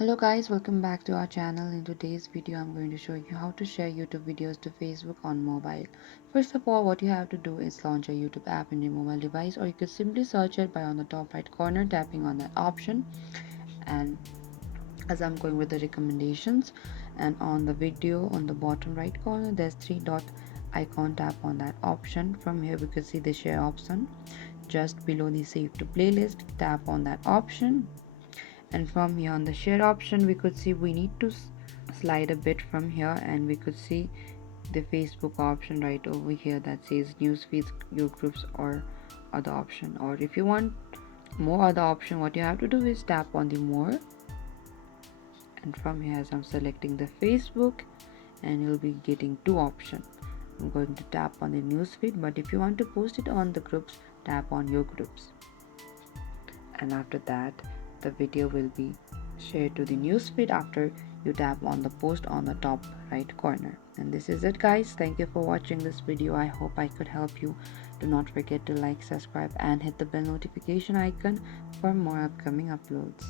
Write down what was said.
Hello guys, welcome back to our channel. In today's video I'm going to show you how to share YouTube videos to Facebook on mobile. First of all, what you have to do is launch a YouTube app in your mobile device, or you could simply search it by on the top right corner tapping on that option. And as I'm going with the recommendations, and on the video on the bottom right corner there's three dot icon, tap on that option. From here we could see the share option. Just below the save to playlist, tap on that option, and from here on the share option we could see we need to slide a bit from here, and we could see the Facebook option right over here that says news feeds, your groups, or other option. Or if you want more other option, what you have to do is tap on the more, and from here as I'm selecting the Facebook, and you'll be getting two options. I'm going to tap on the news feed, but if you want to post it on the groups, tap on your groups, and after that the video will be shared to the newsfeed after you tap on the post on the top right corner. And this is it guys, thank you for watching this video. I hope I could help you. Do not forget to like, subscribe, and hit the bell notification icon for more upcoming uploads.